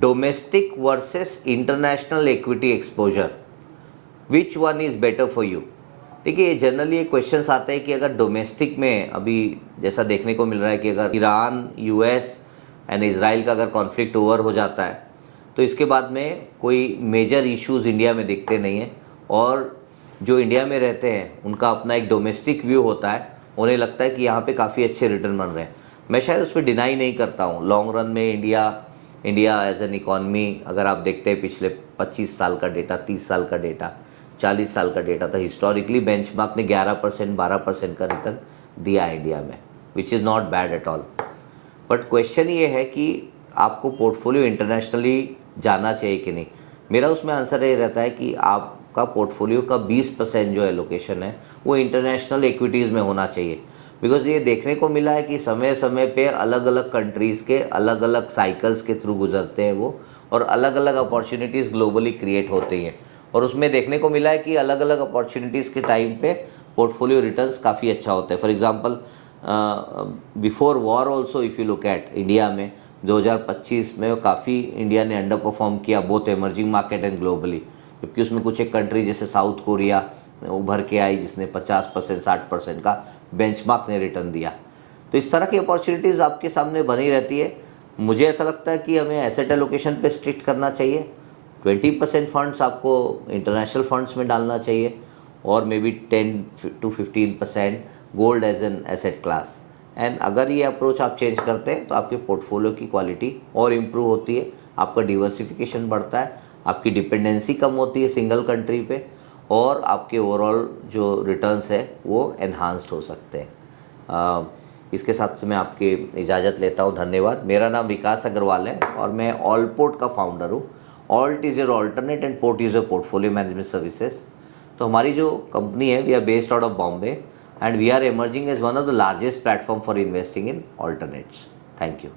Domestic versus international equity exposure, which one is better for you. देखिए generally ये questions आते हैं कि अगर डोमेस्टिक में अभी जैसा देखने को मिल रहा है कि अगर ईरान, यूएस एंड इज़राइल का अगर कॉन्फ्लिक्ट ओवर हो जाता है तो इसके बाद में कोई मेजर इश्यूज़ इंडिया में दिखते नहीं हैं, और जो इंडिया में रहते हैं उनका अपना एक डोमेस्टिक व्यू होता है, उन्हें लगता है कि यहाँ पे काफ़ी अच्छे रिटर्न बन रहे हैं। मैं शायद उस पर डिनाई नहीं करता हूँ। लॉन्ग रन में इंडिया एज एन इकॉनमी अगर आप देखते हैं पिछले 25 साल का डेटा, 30 साल का डेटा, 40 साल का डेटा था, हिस्टोरिकली बेंचमार्क ने 11% 12% का रिटर्न दिया है इंडिया में, which is not bad at all. But question ये है कि आपको पोर्टफोलियो इंटरनेशनली जाना चाहिए कि नहीं। मेरा उसमें आंसर ये रहता है कि आपका पोर्टफोलियो का 20% जो एलोकेशन है वो इंटरनेशनल इक्विटीज़ में होना चाहिए। बिकॉज ये देखने को मिला है कि समय समय पे अलग अलग कंट्रीज़ के अलग अलग साइकिल्स के थ्रू गुजरते हैं वो, और अलग अलग अपॉर्चुनिटीज़ ग्लोबली क्रिएट होती हैं, और उसमें देखने को मिला है कि अलग अलग अपॉर्चुनिटीज़ के टाइम पे पोर्टफोलियो रिटर्न्स काफ़ी अच्छा होता है। For example before war also if you look at India में 2025 में काफ़ी इंडिया ने अंडर परफॉर्म किया both emerging market and globally, जबकि उसमें कुछ एक कंट्री जैसे साउथ कोरिया उभर के आई जिसने 50% 60% का बेंचमार्क ने रिटर्न दिया। तो इस तरह की अपॉर्चुनिटीज़ आपके सामने बनी रहती है। मुझे ऐसा लगता है कि हमें एसेट एलोकेशन पे स्ट्रिक्ट करना चाहिए। 20% फंड्स आपको इंटरनेशनल फंड्स में डालना चाहिए, और maybe 10 to 15% gold as an asset class. And अगर ये अप्रोच आप चेंज करते हैं तो आपके पोर्टफोलियो की क्वालिटी और इम्प्रूव होती है, आपका डिवर्सिफिकेशन बढ़ता है, आपकी डिपेंडेंसी कम होती है सिंगल कंट्री पे, और आपके ओवरऑल जो रिटर्न्स है वो एनहांस्ड हो सकते हैं। इसके साथ मैं आपकी इजाज़त लेता हूँ। धन्यवाद। मेरा नाम विकास अग्रवाल है और मैं ऑलपोर्ट का फाउंडर हूँ। Alt is your alternate and port is your portfolio management services. तो हमारी जो कंपनी है we are based out of Bombay and we are emerging as one of the largest platform for investing in alternates. Thank you.